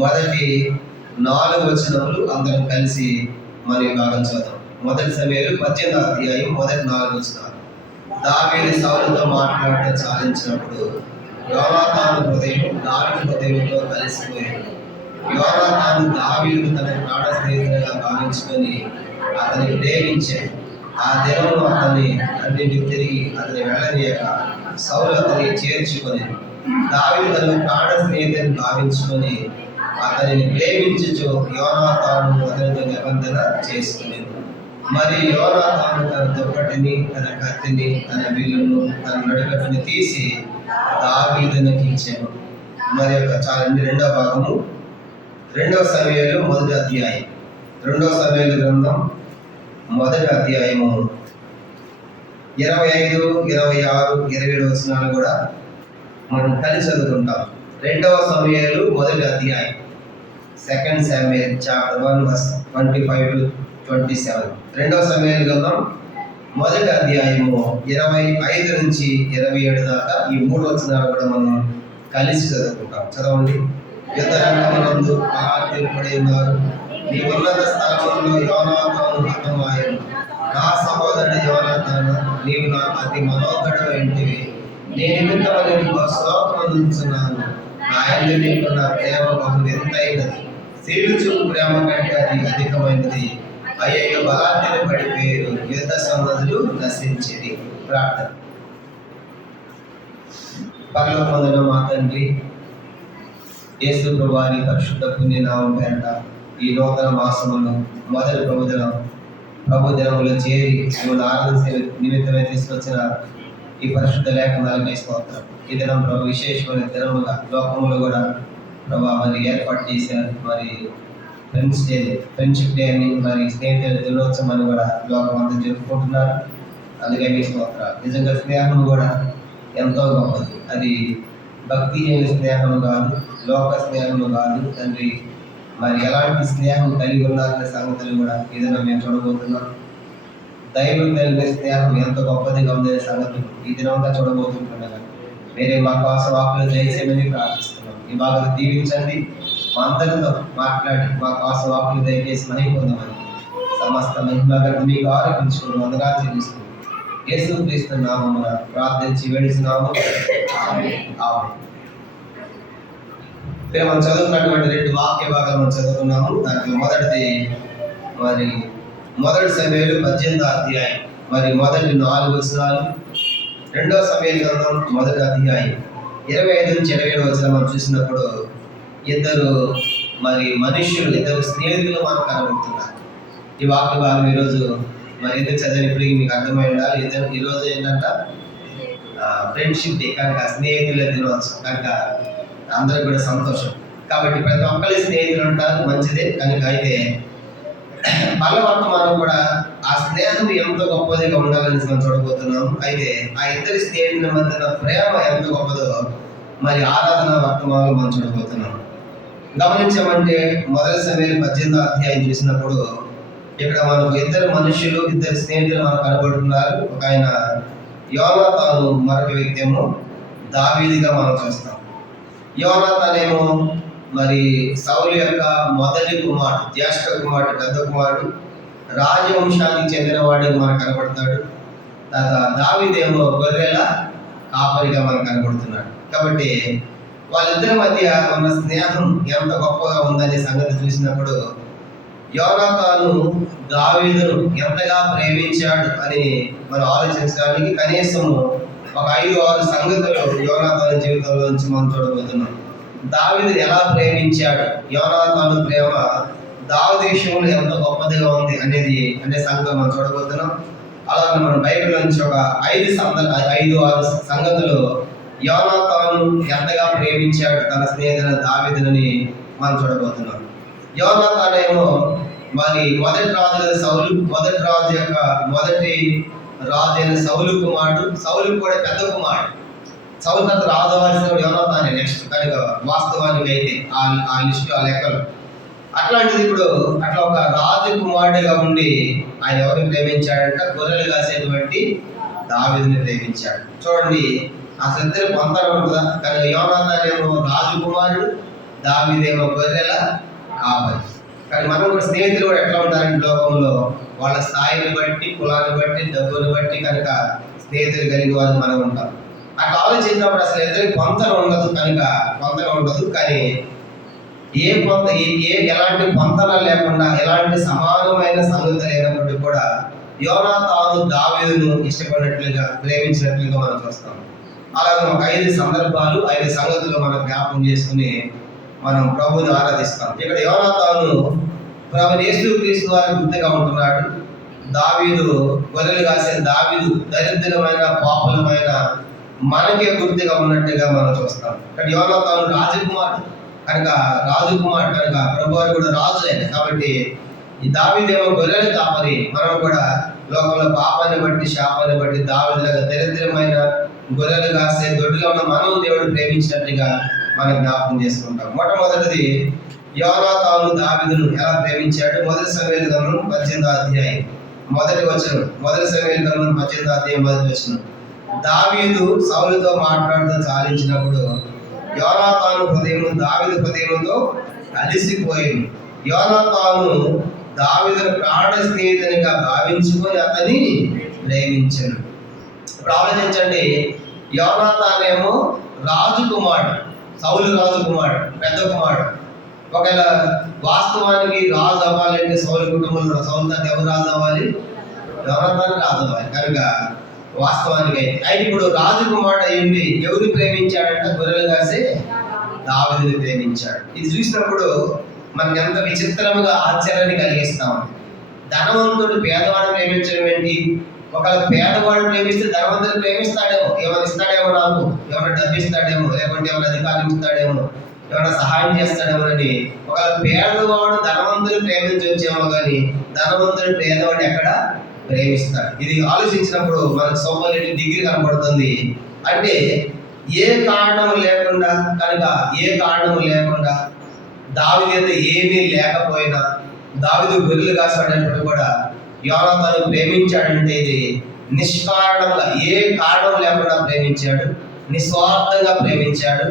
మొదటి 4 వచనములు అందరం కలిసి మరి భాగం చదువు. 1 సమూయేలు 18వ అధ్యాయం మొదటి 4 వచనాలు. దావీదు సౌలుతో మాట్లాడటం చాలించినప్పుడు యోనాతాను హృదయం దావీదు హృదయంతో కలిసిపోయింది. యోనాతాను దావీదును తన ప్రాణ స్నేహితుడిగా భావించుకొని అతని ప్రేమించాడు. ఆ దినమును అతన్ని తిరిగి అతని వెళ్ళనీయక సౌలు అతన్ని చేర్చుకొని దావీదు తన ప్రాణ స్నేహితుడిని భావించుకొని అతనిని ప్రేమించుచు యోనాతాను అతనితో నిబంధన చేసుకునేది. మరి యోనాతాను తన దుప్పటిని, తన కత్తిని, తన విల్లును, తన నడుకట్టుని తీసి దావీదునికి ఇచ్చాను. మరి యొక్క చాలండి. 2వ భాగము 2వ సమూయేలు 1వ అధ్యాయం. 2వ సమూయేలు గ్రంథం 1వ అధ్యాయము 25, 26, 27 వచనాలు కూడా మనం కలిసి చదువుకుంటాం. 2వ సమూయేలు 1వ అధ్యాయం, 2 Samuel chapter 1 verse 25 to 27. 2వ సమూయేలు గ్రంథం 1వ అధ్యాయము 25 నుంచి 27 దాకా ఈ 3 వచనాలు కూడా మనం కలిసి చదువుకుంటాం. చదవండి. యుద్ధ రంగమునందు పరాజయం పడి ఉన్నారు. నీ ఉన్నత స్థలంలో యోనాతాను హతమాయను. నా సహోదరుడు యోనాతాను, నీవు నాకు అతి మనోహరుడైంటివి. నీ నిమిత్తము నేను స్తోత్రం నుంచున్నాను. నా యందు నీకున్న ప్రేమ బహు వింతైనది. సీలుచు ప్రేమ కంటే అది అధికమైనది. అయ్యో బలాఢ్యులు పడిపోయారు, యుద్ధ సన్నద్ధులు నశించేది. ప్రార్థన. పరలోకమందున్న మా తండ్రి యేసు ప్రభువారి పరిశుద్ధ పుణ్యనామం పేరట ఈ నూతన మాసములో మొదటి ప్రభు దినములో చేరి మిమ్మల్ని ఆరాధన నిమిత్తమై తీసుకొచ్చిన ఈ పరిశుద్ధ లేఖనాలపై స్తోత్రం. ఈ దినం ప్రభు విశేషమైన దినముగా లోకములో కూడా ప్రభు మరి ఏర్పాటు చేశారు. మరి ఫ్రెండ్షిప్ డే అని, మరి స్నేహితుల దినోత్సవం అని కూడా లోకం అంతా జరుపుకుంటున్నారు. అందుకే మీ స్తోత్రాలు. నిజంగా స్నేహం కూడా ఎంతో గొప్పది. అది భక్తి లేని స్నేహం కాదు, లోక స్నేహం కాదు తండ్రి. మరి ఎలాంటి స్నేహం కలిగి ఉన్నారనే సంగతులు కూడా ఏదైనా మేము చూడబోతున్నాం. దైవం కలిగిన స్నేహం ఎంత గొప్పదిగా ఉందనే సంగతులు ఈ దినంగా చూడబోతుంటున్నాను. మీరే మా కోసం వాక్కులు దయచేయమని ప్రార్థిస్తున్నాం. ఈ భాగాన్ని దీవించండి. మా అందరితో మాట్లాడి మా కోసం వాక్కులు దయచేసి మహిమ పొందమని సమస్త మహిమ మీకు ఆరోపించుకుని వందనాలు చెల్లిస్తున్నాం. యేసుక్రీస్తు నామమున ప్రార్థించి వేడుచున్నాము. మనం చదువుకున్నటువంటి 2 వాక్య భాగాలు మనం చదువుకున్నాము. దాంట్లో మొదటిది మరి 1 సమూయేలు 18వ అధ్యాయం మరి మొదటి 4 వచనాలు. 2వ సమూయేలు గ్రంథం 1వ అధ్యాయం 25 నుంచి 27 వచనం మనం చూసినప్పుడు ఇద్దరు స్నేహితులు మనకు కనబడుతున్నారు. ఈ వాక్య భాగం ఈరోజు మరి ఎందుకు చదివినప్పటికీ మీకు అర్థమై ఉండాలి. ఈరోజు ఏంటంటే ఫ్రెండ్షిప్ డే కనుక, స్నేహితుల దినోత్సవం కనుక అందరూ కూడా సంతోషం. కాబట్టి ప్రతి ఒక్కరి స్నేహితులు ఉంటారు, మంచిదే. కనుక అయితే మనం కూడా ఆ స్నేహం ఎంతో గొప్పదిగా ఉండాలని మనం చూడబోతున్నాము. అయితే ఆ ఇద్దరి స్నేహితుల మధ్య ప్రేమ ఎంత గొప్పదో మరి ఆరాధన వర్తమానంలో మనం చూడబోతున్నాం. గమనించామంటే 1 సమూయేలు 18వ అధ్యాయం చూసినప్పుడు ఇక్కడ మనకు ఇద్దరు స్నేహితులు మనకు కనబడుతున్నారు. ఒక ఆయన యోనాతాను, మరొక వ్యక్తి ఏమో దావీదుగా మనం చూస్తాం. యోనాతాను ఏమో మరి సౌలు యొక్క మొదటి కుమారుడు, జ్యేష్ఠ కుమారుడు, పెద్ద కుమారుడు, రాజవంశానికి చెందినవాడిగా మనకు కనబడతాడు. దావీదేమో గొర్రెల కాపరిగా మనకు కనబడుతున్నాడు. కాబట్టి వాళ్ళిద్దరి మధ్య ఉన్న స్నేహం ఎంత గొప్పగా ఉందనే సంగతి చూసినప్పుడు యోనాతాను దావీదును ఎంతగా ప్రేమించాడు అని మనం ఆలోచించడానికి కనీసం ఒక 5-6 సంగతులు యోనాతాను జీవితంలో నుంచి మనం చూడబోతున్నాం. దావీదు ఎలా ప్రేమించాడు, యోనాతాను ప్రేమ దావీదు విషయంలో ఎంత గొప్పదిగా ఉంది అనే సంగతి మనం చూడబోతున్నాం. అలాగే మనం బైబిల్ నుంచి ఒక 5-6 సంగతులు యోనాతాను ఎంతగా ప్రేమించాడు తన స్నేహితుడు దావీదుని మనం చూడబోతున్నాం. యోనాతాను ఏమో మరి మొదటి రాజు అయిన సౌలు కుమారుడు. సౌలు కూడా పెద్ద కుమారుడు. సౌలు తర్వాత రాజు అవ్వాల్సిన యోనాతానే నెక్స్ట్. కనుక వాస్తవానికి అయితే ఆ లిస్టు, ఆ లెక్కలు అట్లాంటిది ఇప్పుడు అట్లా ఒక రాజు కుమారుడిగా ఉండి ఆయన ఎవరిని ప్రేమించాడంట? గొర్రెలు కాసేటువంటి దావీదుని ప్రేమించాడు. చూడండి, అసలు ఇద్దరు పొందాలి ఉంటుందా? కానీ యోనాతాను ఏమో రాజు కుమారుడు, దావీదేమో గొర్రెల కాపరి. కానీ మనం కూడా స్నేహితులు కూడా ఎట్లా ఉంటారంటే లోకంలో వాళ్ళ స్థాయిని బట్టి, కులాన్ని బట్టి, డబ్బుని బట్టి కనుక స్నేహితులు కలిగిన వారు మనం ఉంటాం. అట్లా ఆలోచించినప్పుడు అసలు ఇద్దరికి పొంతన ఉండదు కానీ ఎలాంటి పొంతన లేకుండా, ఎలాంటి సమానమైన సంగతి లేనప్పటికీ కూడా యోనాతాను దావీదును ఇష్టపడినట్లుగా, ప్రేమించినట్లుగా మనం చూస్తాం. అలాగే ఒక 5 సందర్భాలు, 5 సంగతులు మనం జ్ఞాపకం చేసుకుని మనం ప్రభువుని ఆరాధిస్తాం. ఇక్కడ యోనాతాను ప్రభు యేసుక్రీస్తు వారికి గుర్తుగా ఉంటున్నాడు. దావీదు గొర్రెలు కాసే దావీదు దరిద్రమైన, పాపులమైన మనకే గుర్తుగా ఉన్నట్టుగా మనం చూస్తాం. ఇక్కడ యోనాతాను రాజకుమారుడు కనుక ప్రభువారు కూడా రాజు ఆయన. కాబట్టి ఈ దావీదేమో గొర్రెలు కాపరి. మనం కూడా లోకంలో పాపాన్ని బట్టి, శాపాన్ని బట్టి దావీదులాగా దరిద్రమైన గొర్రెలు కాసే దొడ్డిలో ఉన్న మనం దేవుడు ప్రేమించినట్టుగా మనం జ్ఞాపకం చేసుకుంటాం. మొట్టమొదటిది యోనాతాను దావీదును ఎలా ప్రేమించాడు. 1 సమూయేలు గ్రంథం 18వ అధ్యాయం 1వ వచనం. 1 సమూయేలు గ్రంథం 18వ అధ్యాయం 1వ వచనం. దావీదు సౌలుతో మాట్లాడుతూ చాలించినప్పుడు యోనాతాను హృదయము దావీదు హృదయముతో అలిసిపోయింది. యోనాతాను దావీదును ప్రాణ స్నేహితునిగా భావించుకొని అతన్ని ప్రేమించాను. ఇప్పుడు ఆలోచించండి, యోనాతానేమో రాజకుమారుడు, సౌలు రాజకుమారుడు, పెద్ద కుమారుడు. ఒకవేళ వాస్తవానికి రాజు అవ్వాలంటే సౌలు కుటుంబంలో సౌలు తాత ఎవరు రాజు అవ్వాలి? యోనాతాను రాజు అవ్వాలి. కనుక వాస్తవానికి అయితే ఇప్పుడు రాజకుమారుడు అయ్యింది ఎవరిని ప్రేమించాడంటే గొర్రెలు కాసే దావీదుని ప్రేమించాడు. ఇది చూసినప్పుడు మనకి ఎంత విచిత్రముగా ఆశ్చర్యాన్ని కలిగిస్తాం. ధనవంతుడు పేదవాడిని ప్రేమించడం ఏంటి? ఒకవేళ పేదవాడు ప్రేమిస్తే ధనవంతుడు ప్రేమిస్తాడేమో, ఏమైనా ఇస్తాడేమో, నాకు ఏమైనా డబ్బు ఇస్తాడేమో, లేకుంటే ఏమైనా అధికారం ఇస్తాడేమో, ఏమైనా సహాయం చేస్తాడేమో అని. ఒకవేళ పేదవాడు ధనవంతుడు ప్రేమించవచ్చేమో కానీ ధనవంతుడు పేదవాడు ఎక్కడ ప్రేమిస్తాడు? ఇది ఆలోచించినప్పుడు మనకు సౌకర్యం డిగ్రీ కనబడుతుంది. అంటే ఏ కారణం లేకుండా దావీదు ఏమీ లేకపోయినా, దావీదు గొర్రెలు కాసాడన్నప్పుడు కూడా యోనాతాను ప్రేమించాడంటే ఇది నిష్కారణంగా, ఏ కారణం లేకుండా ప్రేమించాడు, నిస్వార్థంగా ప్రేమించాడు.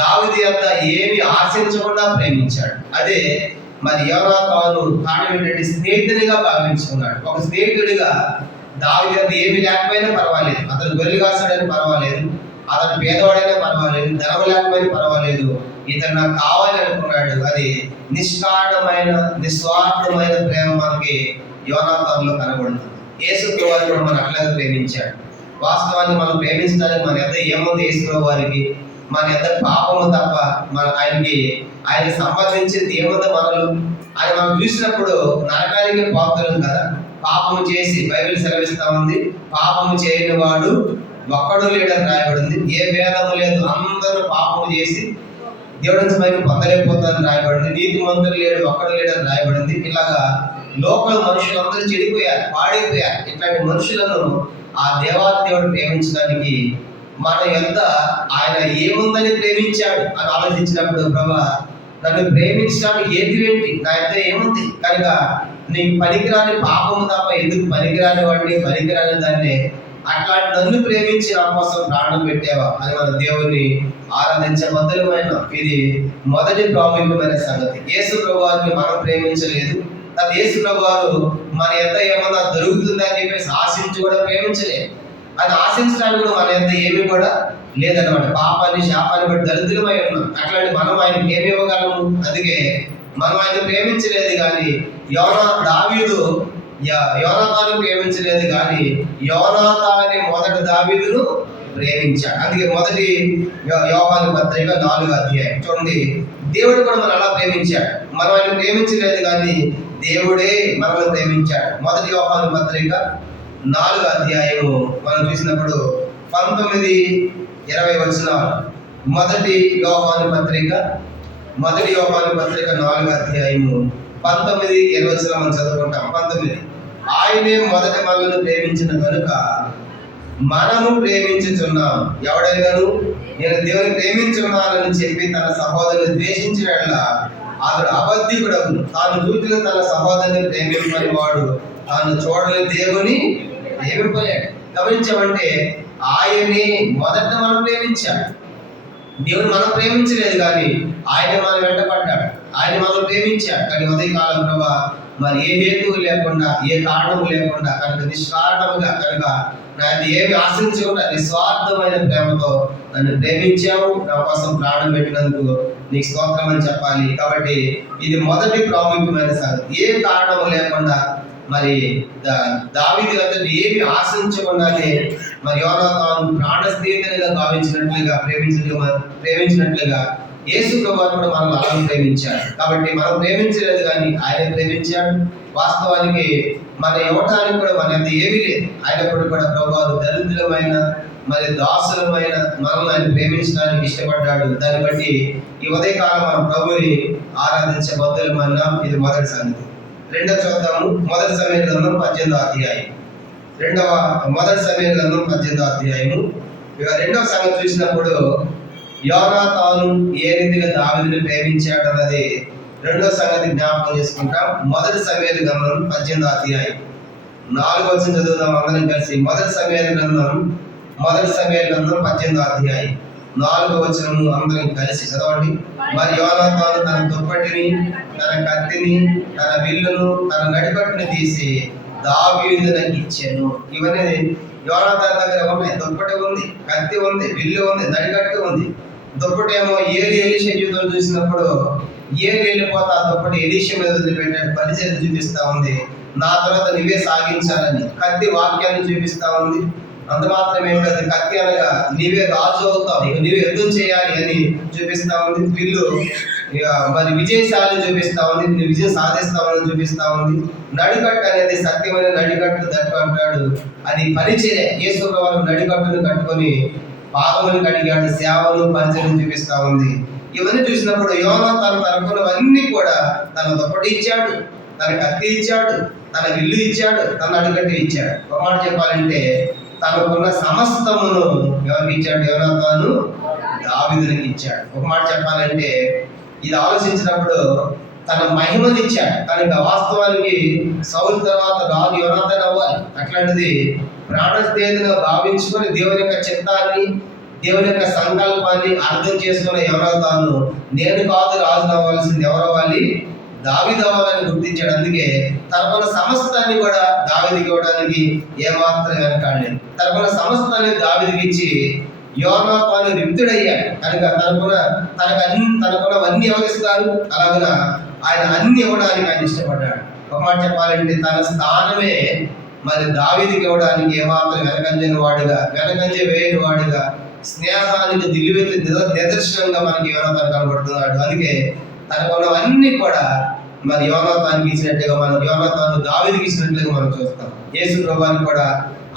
దావీదు యొక్క ఏమి ఆశించకుండా ప్రేమించాడు. అదే మరి యోనాతాను కారణం ఏంటంటే స్నేహితునిగా భావించుకున్నాడు. ఒక స్నేహితుడిగా దావీదు యొక్క ఏమి లేకపోయినా పర్వాలేదు, అతను గొర్రెలు కాసాడని పర్వాలేదు, అతను పేదవాడైనా పర్వాలేదు, ధనం లేకపోయినా పర్వాలేదు, ఇతను నాకు కావాలి అనుకున్నాడు. అది నిష్కారణమైన, నిస్వార్థమైన ప్రేమ మనకి యోనాతానులో కనబడుతుంది. యేసుప్రభు వారు కూడా మనం అట్లాగే ప్రేమించాడు. వాస్తవాన్ని మనం ప్రేమించడానికి మన ఎంత ఏముంది? యేసుప్రభు వారికి మన ఎంత పాపము తప్ప ఆయనకి సంబంధించింది ఏముందో మనలు. ఆయన మనం చూసినప్పుడు నరకానికి పాత్రలు కదా. పాపము చేసి బైబిల్ సెలవిస్తా ఉంది, పాపము చేయని వాడు ఒక్కడు లేడని రాయబడింది. ఏ భేదము లేదు, అందరూ పాపము చేసి దేవుడి పైన పొందలేకపోతారని రాయబడింది. నీతిమంతుడు లేడు, ఒక్కడు లేడని రాయబడింది. ఇలాగా లోకల్ మనుషులందరూ చెడిపోయారు, పాడైపోయారు. ఇట్లాంటి మనుషులను ఆ దేవాది దేవుడు ప్రేమించడానికి మన ఎంత ఆయన ఏముందని ప్రేమించాడు అని ఆలోచించినప్పుడు, ప్రభా నన్ను ప్రేమించడానికి ఏంటి, నా ఎంత ఏముంది, కనుక నీకు పనికిరాని పాపము తప్ప ఎందుకు పనికిరాని వాడిని, పనికిరాని దాన్ని అట్లాంటి నన్ను ప్రేమించి నా కోసం ప్రాణం పెట్టావా అని మన దేవుని ఆరాధించబద్ధమైన ఇది మొదటి ప్రాముఖ్యమైన సంగతి. యేసు ప్రభువారిని మనం ప్రేమించలేదు. యేసు ప్రభువారు మన ఎంత ఏమన్నా దొరుకుతుందని చెప్పేసి ఆశించి కూడా ప్రేమించలేదు. అది ఆశించడానికి కూడా మన ఎంత ఏమి కూడా లేదన్నమాట. పాపాన్ని, శాపాన్ని బట్టి దరిద్రమై ఉన్నాం. అట్లాంటి మనం ఆయనకి ఏమి ఇవ్వగలము? అందుకే మనం ఆయన ప్రేమించలేదు. కానీ దావీదు యోనాతాను ప్రేమించలేదు, కానీ యోనాతానే మొదటి దావీదును ప్రేమించాడు. అందుకే మొదటి యోహాను పత్రిక 4వ అధ్యాయం చూడండి. దేవుడు కూడా మనం అలా ప్రేమించాడు. మనం ఆయన ప్రేమించలేదు, కానీ దేవుడే మనల్ని ప్రేమించాడు. మొదటి యోహాను పత్రిక 4వ అధ్యాయము మనం చూసినప్పుడు 19-20 వచనాలు. మొదటి యోహాను పత్రిక 4వ అధ్యాయము 19-20 వచనాలు మనం చదువుకుంటాం. 19 ఆయనే మొదట మనల్ని ప్రేమించిన కనుక మనము ప్రేమించుచున్నాం. ఎవడైనాను నేను దేవుని ప్రేమించున్నానని చెప్పి తన సహోదరుని ద్వేషించినట్లా అతడు అబద్ధికుడకు. తాను చూసిన తన సహోదరుని ప్రేమింపని వాడు తాను చూడని దేవుని ప్రేమింపలేడు. గమనించామంటే ఆయనే మొదట మనం ప్రేమించాడు. దేవుడు మనం ప్రేమించలేదు కానీ ఆయన మన వెంట పడ్డాడు, ఆయన మనం ప్రేమించాడు. కానీ ఉదయకాలం ప్రభా మరి ఏ హేతువు లేకుండా, ఏ కారణం లేకుండా కనుక నిస్వార్థముగా కనుక నాది ఏమి ఆశించకుండా నిస్వార్థమైన ప్రేమతో నన్ను ప్రేమించావు, నా కోసం ప్రాణం పెట్టినందుకు నీకు స్తోత్రం అని చెప్పాలి. కాబట్టి ఇది మొదటి ప్రాముఖ్యమైన సంగతి. ఏ కారణం లేకుండా మరి దావీదు అతను ఏమి ఆశించకుండానే మరి యోనాతాను ప్రాణ స్నేహితునిగా భావించినట్లుగా ప్రేమించినట్లుగా యేసు ప్రభువు కూడా మనల్ని అలా ప్రేమించాడు. కాబట్టి మనం ప్రేమించలేదు కానీ ఆయన ప్రేమించాడు. వాస్తవానికి మన ఇవ్వటానికి కూడా మన అంత ఏమీ లేదు, అయినప్పుడు కూడా ప్రభువు దరిద్రమైన మరి దాసులమైన మనల్ని ఆయన ప్రేమించడానికి ఇష్టపడ్డాడు. దాన్ని బట్టి ఈ ఉదయకాలం మన ప్రభుని ఆరాధించే బద్దులమన్నాం. ఇది మొదటి సంగతి. రెండవ చూద్దాము, మొదటి సమూయేలు గ్రంథం 18వ అధ్యాయం. మొదటి సమూయేలు గ్రంథం 18వ అధ్యాయము. ఇక రెండవ సంగతి చూసినప్పుడు యోనాతాను ఏ రీతిగా దావీదుని ప్రేమించాడు అన్నది రెండవ సంగతి జ్ఞాపకం చేసుకుంటాం. మొదటి సమూయేలు గ్రంథం 18వ అధ్యాయం 4వ వచనం చదువుదాం అందరం కలిసి. మొదటి సమూయేలు గ్రంథం 18వ అధ్యాయం 4వ వచనము అందరం కలిసి చదవండి. మరి యోనాతాను తన దుప్పటిని, తన కత్తిని, తన విల్లును, తన నడికట్టుని తీసి దావీదునకు ఇచ్చాను. ఇవన్నీ యోనాతాను దగ్గర ఉన్నాయి. దుప్పటి ఉంది, కత్తి ఉంది, విల్లు ఉంది, నడికట్టు ఉంది. దుప్పటి ఏమో ఎలీషా జీవితంలో చూసినప్పుడు వెళ్ళిపోతా ఆ దుప్పటి ఎలీషా మీద వదిలిపెట్టాడు, పరిచయం చూపిస్తా ఉంది. నా తర్వాత నువ్వే సాగించాలని. కత్తి వాక్యాన్ని చూపిస్తా ఉంది. అంత మాత్రమే కాదు, కత్తి అనగా నీవే రాజు అవుతావు, ఇక నీవే యుద్ధం చేయాలి అని చూపిస్తా ఉంది. విల్లు మరి విజయశాలి చూపిస్తా ఉంది, నువ్వు విజయం సాధిస్తావని చూపిస్తా ఉంది. నడికట్టు అనేది సత్యమైన నడికట్టు దట్టు అంటాడు. అది పరిచర్య. యేసు ప్రభువు నడికట్టును కట్టుకొని పాదములు కడిగాడు, సేవలు పరిచయం చూపిస్తా ఉంది. ఇవన్నీ చూసినప్పుడు యోనాతాను తనకున్నవన్నీ కూడా తన దుప్పటి ఇచ్చాడు, తన కత్తి ఇచ్చాడు, తన విల్లు ఇచ్చాడు, తన నడికట్టు ఇచ్చాడు. ఒక మాట చెప్పాలంటే తనకున్న సమస్తమును ఎవరికి ఇచ్చాడు? యోనాతాను దావీదునికి ఇచ్చాడు. ఒక మాట చెప్పాలంటే ఇది ఆలోచించినప్పుడు తన మహిమను ఇచ్చాడు. కనుక వాస్తవానికి సౌలు తర్వాత రాజు యోనాతాను అవ్వాలి. అట్లాంటిది ప్రాణ స్నేహితుగా భావించుకొని దేవుని యొక్క చిత్తాన్ని, దేవుని యొక్క సంకల్పాన్ని అర్థం చేసుకున్న యోనాతాను నేను కాదు రాజు అవ్వాల్సింది, ఎవరు అవ్వాలి? దావీదు అవ్వాలని గుర్తించాడు. అందుకే తనకున్న సమస్తాన్ని కూడా దావీదుకి ఇవ్వడానికి ఏమాత్రం వెనకాడలేదు. తనకున్న సమస్తాన్ని దావీదుకి ఇచ్చి యోనాతాను రిక్తుడయ్యాడు. కనుక తనకున్నవన్నీ ఎవరిస్తారు? అలాగన ఆయన అన్ని ఇవ్వడానికి ఆయన ఇష్టపడ్డాడు. ఒక మాట చెప్పాలంటే తన స్థానమే మరి దావీదుకి ఇవ్వడానికి ఏమాత్రం వెనకంజ వేయని వాడుగా స్నేహానికి దిలివెత్తి నిదర్శనంగా మనకి యోనాతాను కనబడుతున్నాడు. అందుకే తనకున్నవన్నీ కూడా మరి యోనాతానుకి ఇచ్చినట్టుగా యోనాతాను దావీదుకి ఇచ్చినట్లుగా మనం చూస్తాం. యేసు ప్రభువుని కూడా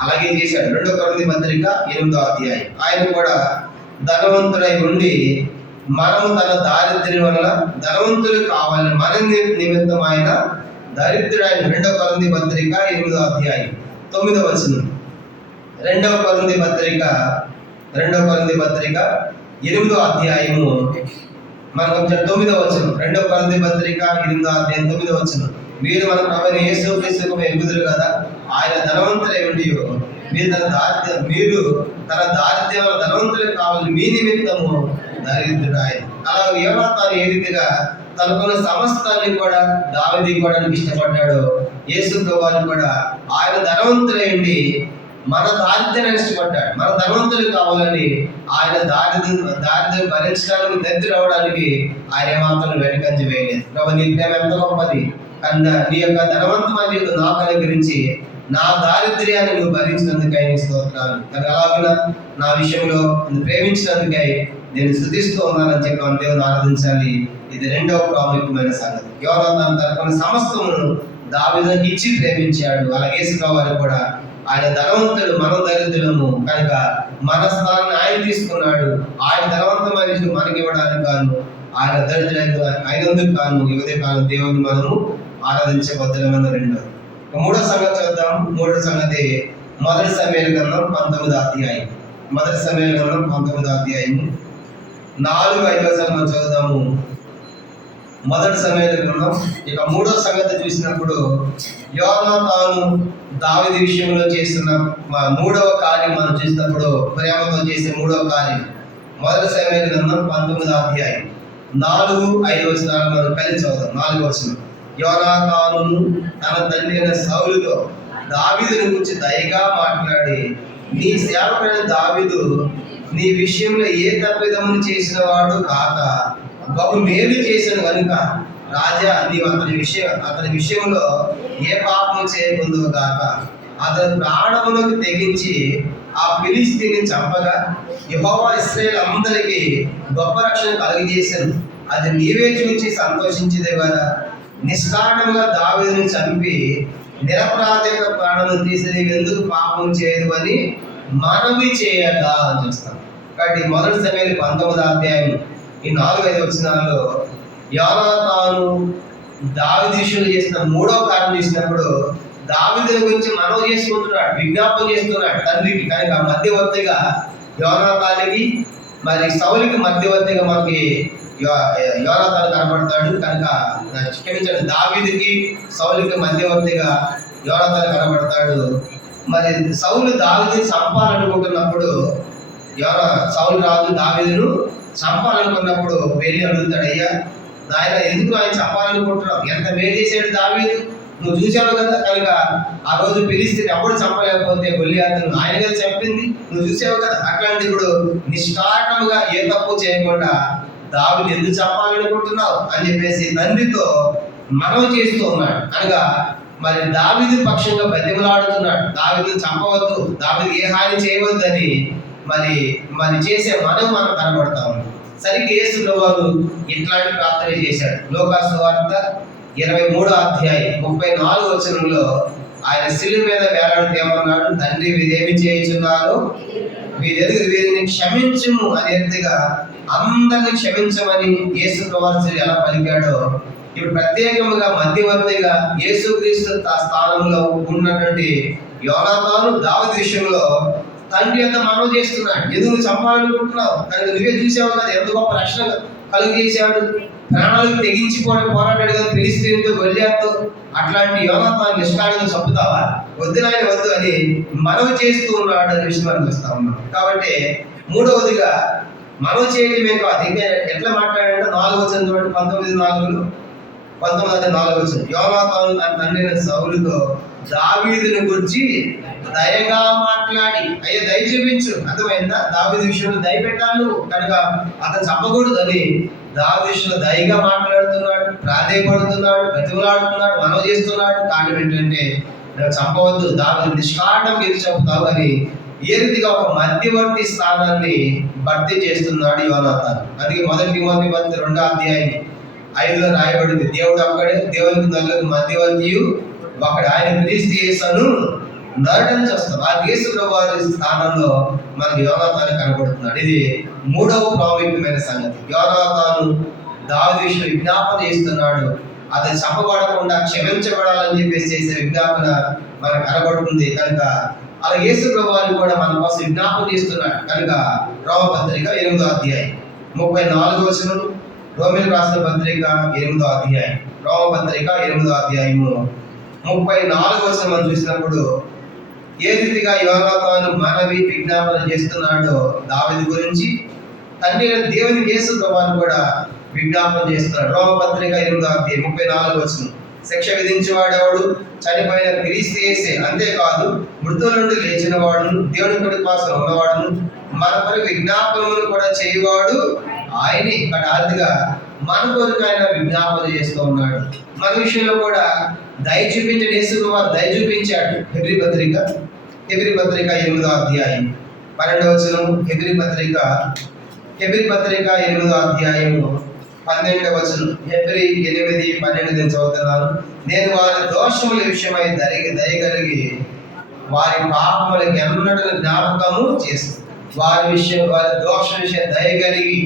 అలాగే చేశాడు. 2 కొరింథీ పత్రిక 8వ అధ్యాయం. ఆయన కూడా ధనవంతుడై ఉండి మనము తన దారిద్ర్యం వల్ల ధనవంతులు కావాలని మన నిమిత్తం ఆయన దరిద్రుడైన. 2 కొరింథీ పత్రిక 8వ అధ్యాయం 9వ వచనం. 2 కొరింథీ పత్రిక 8వ అధ్యాయము మనకు 9వ వచనం. 2 కొరింథీ పత్రిక 8వ అధ్యాయం 9వ వచనం. మీరు మన ప్రభువైన యేసుక్రీస్తుకు ఎరుగుదురు కదా, ఆయన ధనవంతులై ఉండి మీరు తన దారిద్ర్యం ధనవంతులు కావాలి మీ నిమిత్తము దరిద్రుడాయన. అలా యోనాతాను ఏ రీతిగా తనకున్న సమస్తాన్ని కూడా దావీదుకి ఇవ్వడానికి ఇష్టపడ్డాడు, యేసు ప్రభువుని కూడా ఆయన ధనవంతులై ఉండి మన దారిద్ర్యాన్ని ఇష్టపడ్డాడు. మన ధనవంతులు కావాలని ఆయన దారిద్ర్యం భరించడానికి దరిద్రుడు అవడానికి ఆయన ఏమాత్రం వెనుకంజ వేయలేదు. ప్రభు నీ ప్రేమ ఎంత గొప్పది, కన్నా నీ యొక్క ధనవంతమైన నాకు అనుగ్రహించి నా దారిద్ర్యాన్ని నువ్వు భరించినందుకై నీ స్తోత్రాలు. కానీ అలాగే నా విషయంలో ప్రేమించినందుకై నేను స్తుతిస్తూ ఉన్నానని చెప్పి మన దేవుని ఆరాధించాలి. ఇది రెండవ ప్రాముఖ్యమైన సంగతి. యోనాతాను తనకున్న సమస్తమును దావీదుకి ఇచ్చి ప్రేమించాడు. అలాగే యేసు ప్రభువు కూడా ఆయన ధనవంతుడు, మనం దరిద్రులము కనుక మన స్థానాన్ని ఆయన తీసుకున్నాడు. ఆయన ధనవంతమైన మనకి ఇవ్వడానికి కాను, ఆయన దరిద్రుడు అయినందుకు కాను ఈ ఉదయకాలం దేవుని మనము ఆరాధించే బద్దులమైన. మూడో సంగతి చూద్దాం. మూడో సంగతి మొదటి సమూయేలు గ్రంథం 19వ అధ్యాయం. మొదటి సమూయేలు గ్రంథం 19వ అధ్యాయం 4-5 వచనాలు చదువుదాము. మొదటి సమూయేలు గ్రంథం. ఇక మూడో సంగతి చూసినప్పుడు యోనాతాను దావీదు విషయంలో చేస్తున్న 3వ కార్యం మనం చూసినప్పుడు, ప్రేమతో చేసే 3వ కార్యం మొదటి సమూయేలు గ్రంథం 19వ అధ్యాయం 4-5 వచనాలు మనం కలిసి చదువుతాం. 4వ వచనం, యోనాతానును తన తండ్రి అయిన సౌలుతో దావీదుని గురించి దయగా మాట్లాడి, నీ సేవకుడైన దావీదు నీ విషయంలో ఏ తప్పిదమును చేసిన వాడు కాక బహు మేలు చేసిన కనుక రాజా నీవు అతని విషయంలో ఏ పాపము చేయకుందో గాక. అతని ప్రాణములకు తెగించి ఆ ఫిలిష్తీయుని చంపగా యెహోవా ఇశ్రాయేలు అందరికీ గొప్ప రక్షణ కలుగజేశాను. అది నీవే చూచి సంతోషించేదే కదా. నిష్కారణంగా దావీదుని చంపి నిరపరాధిక ప్రాణం తీసి నీవు ఎందుకు పాపం చేయదు అని మనవి చేయగా అని చూస్తాం. కాబట్టి మొదటి సమూయేలు 19వ అధ్యాయం ఈ 4-5 వచనాల్లో యోనాతాను దావీదు విషయంలో చేసిన 3వ కార్యం చేసినప్పుడు దావీదుని గురించి మనవి చేసుకుంటున్నాడు, విజ్ఞాపన చేస్తున్నాడు తండ్రికి. కనుక మధ్యవర్తిగా యోనాతానికి మరి సౌలుకి మధ్యవర్తిగా మనకి యోనాతాను కనబడతాడు. కనుక క్షమించండి, దావీదుకి సౌలుకి మధ్యవర్తిగా యోనాతాను కనబడతాడు. మరి సౌలు దావీదుని చంపాలనుకుంటున్నప్పుడు సౌలు రాజు దావీదును చంపాలనుకున్నప్పుడు వెళ్ళి అడుగుతాడు, అయ్యా నాయన ఎందుకు ఆయన చంపాలనుకుంటున్నావు? ఎంత మేలు చేశాడు దావీదు, నువ్వు చూసావు కదా. కనుక ఆ రోజు పిలిస్తే ఎప్పుడు చంపలేకపోతే గొల్లియాతును ఆయన కదా చంపింది, నువ్వు చూసావు కదా. అట్లాంటి ఇప్పుడు నిష్కారణంగా ఏ తప్పు చేయకుండా దావీదు ఎందుకు చంపాలనుకుంటున్నావు అని చెప్పేసి తండ్రితో మనవి చేస్తూ ఉన్నాడు. అనగా మరి దావీదు పక్షంగా బతిమలాడుతున్నాడు, దావీదుని చంపవద్దు, దావీదు ఏ హాని చేయవద్దు అని మరి చేసే మనం కనబడతాము. సరిగ్గా యేసు ప్రభువు ఇట్లాంటి ప్రార్థన చేశాడు. లూకా సువార్త 23వ అధ్యాయం 34వ వచనంలో ఆయన శిలువ మీద వేలాడుతూ ఏమన్నాడు, తండ్రి వీరేమి చేయుచున్నారో వీరిని క్షమించుము అనే రీతిగా అందరిని క్షమించమని యేసు ప్రభువు ఎలా పలికాడో, ఇప్పుడు ప్రత్యేకంగా మధ్యవర్తిగా యేసుక్రీస్తు స్థానంలో ఉన్నటువంటి యోనాతాను దావీదు విషయంలో తండ్రి అంతా మనవి చేస్తున్నాడు, ఎందుకు చంపాలనుకుంటున్నావు? కనుక నువ్వే చూసావు కదా ఎంత గొప్ప రక్షణ కలుగజేశాడు, ప్రాణాలకు తెగించి పోరాడాడు కదా ఫిలిష్తీయునితో గొల్లియాతుతో. అట్లాంటి యోనాతాను నిష్కారణంగా చంపుతావా? వద్దు నాయన వద్దు అని మనవి చేస్తూ ఉన్నాడు అనే విషయం మనకు వస్తా ఉన్నాం. కాబట్టి మూడవదిగా మనవి చేయడమే కాదు, ఇంకా ఎట్లా మాట్లాడాడంటే 4వ వచనం చూడండి, 19:4 వచనం, యోనాతాను తన తండ్రి అయిన సౌలుతో దావీదుని గురించి దయగా మాట్లాడి, అయ్యా దయ చూపించు. అర్థమైందా? దావీదు విషయంలో దయ పెట్టాలి, కనుక అతను చంపకూడదు అని దావీదు విషయంలో దయగా మాట్లాడుతున్నాడు, ప్రాధేయపడుతున్నాడు, బతిమలాడుతున్నాడు, మనవి చేస్తున్నాడు. కారణం ఏంటంటే చంపవద్దు, దావీదు నిష్కారణంగా ఎందుకు చంపుతావు అని ఏ రీతిగా ఒక మధ్యవర్తి స్థానాన్ని భర్తీ చేస్తున్నాడు యోనాతాను. అందుకే మొదటి తిమోతి 2వ అధ్యాయం 5లో రాయబడింది, దేవుడు ఒక్కడే, దేవునికి నలుగురు మధ్యవర్తియు ఒకడు, ఆయన క్రీస్తు యేసును నరకం చేస్తాం. ఆ యేసు ప్రభువారి స్థానంలో మనకు యోనాతాను కనబడుతున్నాడు. ఇది 3వ ప్రాముఖ్యమైన సంగతి. యోనాతాను దావీదు విషయంలో విజ్ఞాపన చేస్తున్నాడు, అతను చంపబడకుండా క్షమించబడాలని చెప్పేసి చేసే విజ్ఞాపన మనకు కనబడుతుంది. కనుక అలా యేసు ప్రభువారిని కూడా మన కోసం విజ్ఞాపన చేస్తున్నాడు. కనుక రోమపత్రిక 8వ అధ్యాయం 34వ వచనం, రోమీయులకు రాసిన పత్రిక 8వ అధ్యాయం, రోమపత్రిక 8వ అధ్యాయము 34వ వచనం మనం చూసినప్పుడు ఏ రీతిగా యోనాతాను మనవి విజ్ఞాపన చేస్తున్నాడో దావీదు గురించి, తండ్రి దేవునికి యేసు ప్రభువారిని కూడా విజ్ఞాపన చేస్తున్నాడు. రోమపత్రిక 8వ అధ్యాయం 34వ వచనం, శిక్ష విధించేవాడెవడు? చనిపోయిన క్రీస్తు యేసే, అంతేకాదు మృతుల నుండి లేచిన వాడును, దేవుని కొడుకు కోసం ఉన్నవాడును, మన కొరకు విజ్ఞాపనమును కూడా చేయవాడు ఆయనే. ఇక్కడ ఆర్థిగా మన కొరకు ఆయన విజ్ఞాపన చేస్తూ ఉన్నాడు. మన విషయంలో కూడా దయ చూపించాడు, యేసు ప్రభువు దయ చూపించాడు. హెబ్రీ పత్రిక 8వ అధ్యాయం 12వ వచనం, హెబ్రీ పత్రిక 8వ అధ్యాయము 12వ వచనం, హెబ్రీ 8:12 నేను చదువుతున్నాను. నేను వారి దోషముల విషయమై దయగలిగి వారి పాపములకు ఎన్నడూ జ్ఞాపకము చేస్తాను. వారి దోషం విషయం దయగలిగి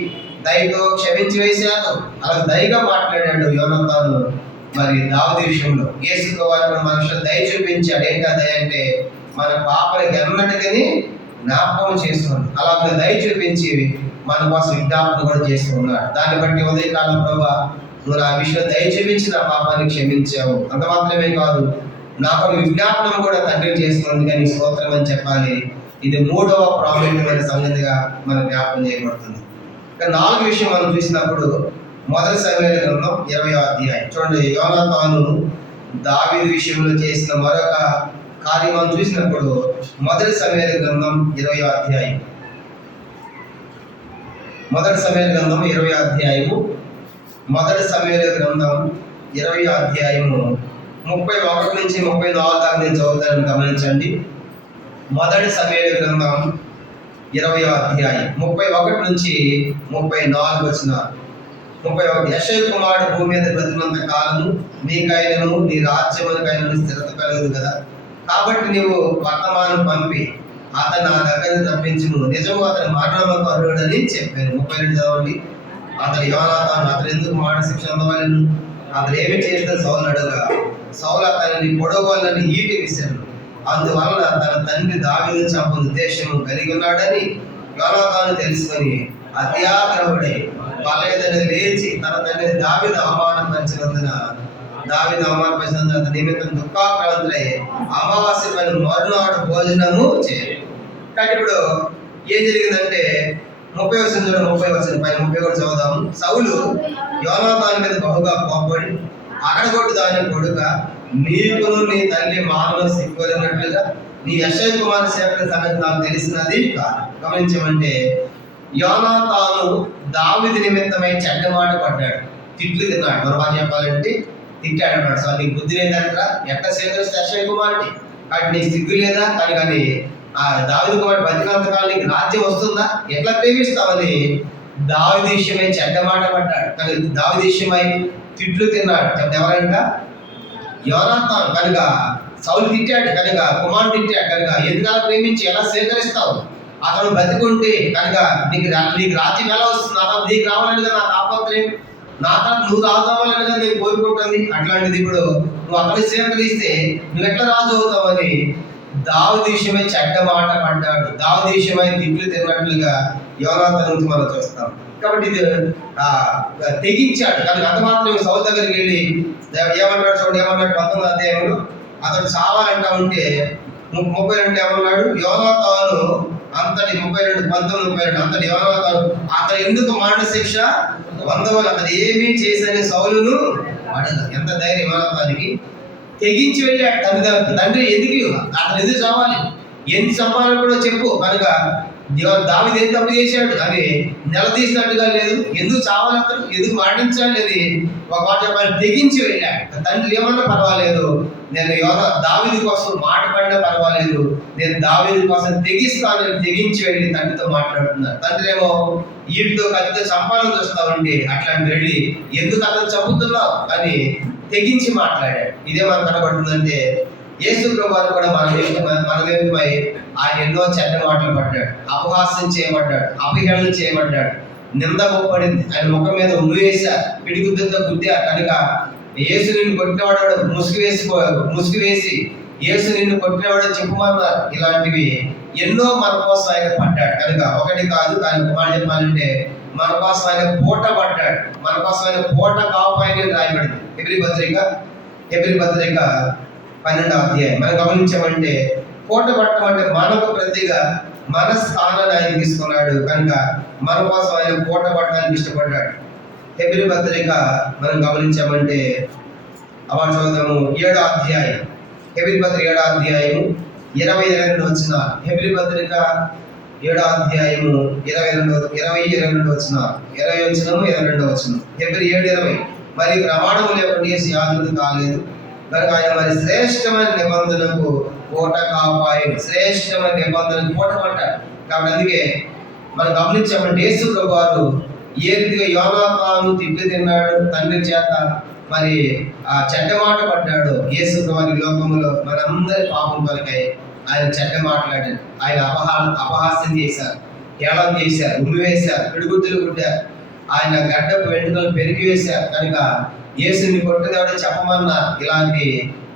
దయతో క్షమించి వేశాను. అలా దయగా మాట్లాడాడు యోనాతాను మరి దావీదు విషయంలో. యేసు ప్రభువు మనుషులు దయ చూపించాడు. ఏంటా దయ అంటే మన పాపలకు ఎన్నటికని జ్ఞాపకం చేస్తున్నాడు. అలాగే దయ చూపించి మన కోసం విజ్ఞాపన కూడా చేస్తూ ఉన్నాడు. దాన్ని బట్టి ఉదయకాలం ప్రభువా నువ్వు నా విషయంలో దయ చూపించి నా పాపాన్ని క్షమించావు. అంత మాత్రమే కాదు, నాకు విజ్ఞాపనం కూడా తండ్రి చేస్తుంది కానీ స్తోత్రం అని చెప్పాలి. ఇది మూడవ ప్రాముఖ్యమైన సంగతిగా మనం జ్ఞాపకం చేయబడుతుంది. ఇక 4వ విషయం మనం చూసినప్పుడు మొదటి సమూయేలు గ్రంథం 20వ అధ్యాయం చూడండి. యోనాతాను దావీదు విషయంలో చేసిన మరొక కార్యం మనం చూసినప్పుడు మొదటి సమూయేలు గ్రంథం 20వ అధ్యాయం మొదటి సమూయేలు గ్రంథం 20వ అధ్యాయము మొదటి సమూయేలు గ్రంథం 20వ అధ్యాయము 31 నుంచి 34 దాకా నేను చదువుతాను, గమనించండి. మొదటి సమూయేలు గ్రంథం 20వ అధ్యాయం 31 నుంచి 34 వచ్చిన 31. యెషయా కుమారుడు భూమి మీద బ్రతికినంత కాలము నీకైనను నీ రాజ్యమునకైనను స్థిరత కలగదు కదా, కాబట్టి నీవు వర్తమానం పంపి అతను నా దగ్గర తప్పించును, నిజము అతని మరణముకు అర్హుడని చెప్పాను. 32 చదవండి. అతడు యోనాతాను అతను ఎందుకు మాట శిక్ష అందవలెను, అతడు ఏమి చేసిన సౌలు అడగా, సౌలు అతనిని పొడవాలని ఈటి విసిరాను, అందువలన తన తండ్రి దావీదును చంపని ఉద్దేశం కలిగి ఉన్నాడని యోనాతాను తెలుసుకొని అత్యాగ్రహుడై బలెదని లేచి తన తండ్రి దావీదు అవమానపరిచినందున అతని నిమిత్తం దుఃఖాక్రాంతులై అమావాస్య పైన మరునాడు భోజనము చేయరు. కానీ ఇప్పుడు ఏం జరిగిందంటే 30 పైన 30 కూడా చదువుదాము. సౌలు యోనాతాను మీద బహుగా కోపడి అడగొట్టు దాని కొడుక, నీకును నీ తల్లి మానవ సిగ్గున్నట్లుగా నీ యెషయా కుమారుని సేవకుని సంగతి నాకు తెలిసినది కాదు. గమనించమంటే యోనాతాను దావీదు నిమిత్తమై చెడ్డ మాట పడ్డాడు, తిట్లు తిన్నాడు. మరొక చెప్పాలంటే తిట్టాడు అన్నాడు. సో నీకు బుద్ధి లేదంటారా, ఎట్లా సేకరిస్తే యెషయా కుమారుని, కాబట్టి నీకు సిగ్గు లేదా కానీ ఆ దావీదు కుమారుడు బతికినంతకాలం నీకు రాజ్యం వస్తుందా, ఎట్లా ప్రేమిస్తావని దావీదు విషయమై చెడ్డ మాట పడ్డాడు. కానీ దావీదు విషయమై తిట్లు తిన్నాడు. ఎవరంట? యోనాతాను. కనుక సౌలు తిట్టాడు కనుక, కుమారుడు తిట్టాడు కనుక, ఎందుకలా ప్రేమించి ఎలా సేకరిస్తావు? అతను బతికుంటే కనుక నీకు రాజ్యం ఎలా వస్తుంది? నీకు రావాలని కదా నాకు ఆపత్రం, నా తర్వాత నువ్వు రావాలని కదా నేను కోరుకుంటుంది. అట్లాంటిది ఇప్పుడు నువ్వు అక్కడ సేకరిస్తే నువ్వు ఎట్లా రాజు అవుతావని దావీదు విషయమై చెడ్డ మాట పడ్డాడు. దావీదు విషయమై తిట్లు తిన్నట్లుగా యోనాతాను గురించి మనం చూస్తాం. కాబట్టి ఇది తెగించాడు. కానీ అంత మాత్రం సౌలు దగ్గరికి వెళ్ళి ఏమన్నాడు చూడండి, ఏమన్నాడు 19వ అధ్యాయంలో, అతడు చావాలంటా ఉంటే 32 ఏమన్నాడు, యోనాతాను అంతటి 19 అంతటి యోనాతాను అతడు ఎందుకు మరణ శిక్ష పొందవని అతడు ఏమీ చేసని సౌలును అడగ. ఎంత ధైర్యం యోనాతానికి! తెగించి వెళ్ళాడు. తండ్రి ఎందుకు అతను ఎందుకు చావాలి, ఎందుకు చంపాలని కూడా చెప్పు. కనుక దావీదు ఏం తప్పు చేశాడు అని నిలదీసినట్టుగా లేదు, ఎందుకు చావాలి అతను, ఎందుకు మరణించాలి అని ఒక మాట చెప్పాలి. తెగించి వెళ్ళాడు. తండ్రి ఏమన్నా పర్వాలేదు, నేను దావీదు కోసం మాట పడినా పర్వాలేదు, నేను దావీదు కోసం తెగిస్తాను, తెగించి వెళ్ళి తండ్రితో మాట్లాడుతున్నాను. తండ్రి ఏమో వీటితో కత్తితో చంపాలని చూస్తామండి, అట్లాంటి వెళ్ళి ఎందుకు అతను చంపుతున్నావు అని తెగించి మాట్లాడాడు. ఇదే మనకు కనబడుతుందంటే యేసు ప్రభువు కూడా మన నిమిత్తమై ఆయన ఎన్నో చెడ్డ మాటలు పడ్డాడు, అపహాస్యం చేయబడ్డాడు, అపహేళన చేయబడ్డాడు, నింద పడింది. ఆయన ముఖం మీద ఉమ్ము వేశారు, పిడిగుద్దుతో గుద్దారు. కనుక యేసు నిన్ను కొట్టినవాడు ముసుగు వేసి యేసు నిన్ను కొట్టినవాడు చెప్పుమన్నారు. ఇలాంటివి ఎన్నో మన కోసం ఆయన పడ్డాడు. కనుక ఒకటి కాదు, కానీ మాట చెప్పాలంటే మన కోసం ఆయన పూట పడ్డాడు, మన కోసం ఆయన పూట కాపాయని రాయబడింది. హెబ్రీ పత్రిక 12వ అధ్యాయం మనం గమనించామంటే పూట పట్టడం అంటే మనకు ప్రతిగా మన స్థానాన్ని ఆయన తీసుకున్నాడు. కనుక మన కోసం ఆయన పూట పట్టడానికి ఇష్టపడ్డాడు. హెబ్రీ పత్రిక మనం గమనించామంటే అవాడు చదువుదాము 7వ అధ్యాయం. హెబ్రీ పత్రిక 7వ అధ్యాయము 22 వచ్చిన. హెబ్రీ పత్రిక 7వ అధ్యాయము 22 వచ్చిన 22 వచ్చిన. హెబ్రీ 7:20 మరి ప్రమాణము లేకుండా యాజకుడు కాలేదు కనుక ఆయన మరి శ్రేష్టమైన నిబంధనకు పూట కాపాయను, శ్రేష్టమైన నిబంధనకు పూట పడ్డాడు. కాబట్టి అందుకే మనం గమనించామంటే యేసు ప్రభువారు ఏ రీతిగా యోనాతాను తిట్లు తిన్నాడు, తండ్రి చేత మరి ఆ చెడ్డ మాట పడ్డాడు. యేసు ప్రభువారి లోకములో మనందరి పాపం కొరకై ఆయన చెడ్డ మాట్లాడాడు. ఆయన అపహాస్యం చేశారు, హేళన చేశారు, ఉమ్మి వేశారు, పిడుగుద్దులు కొట్టారు, ఆయన గడ్డపు వెంట్రుకలు పెరిగి వేశారు. కనుక యేసుని కొట్టదేవాడో చెప్పమన్నారు. ఇలాంటి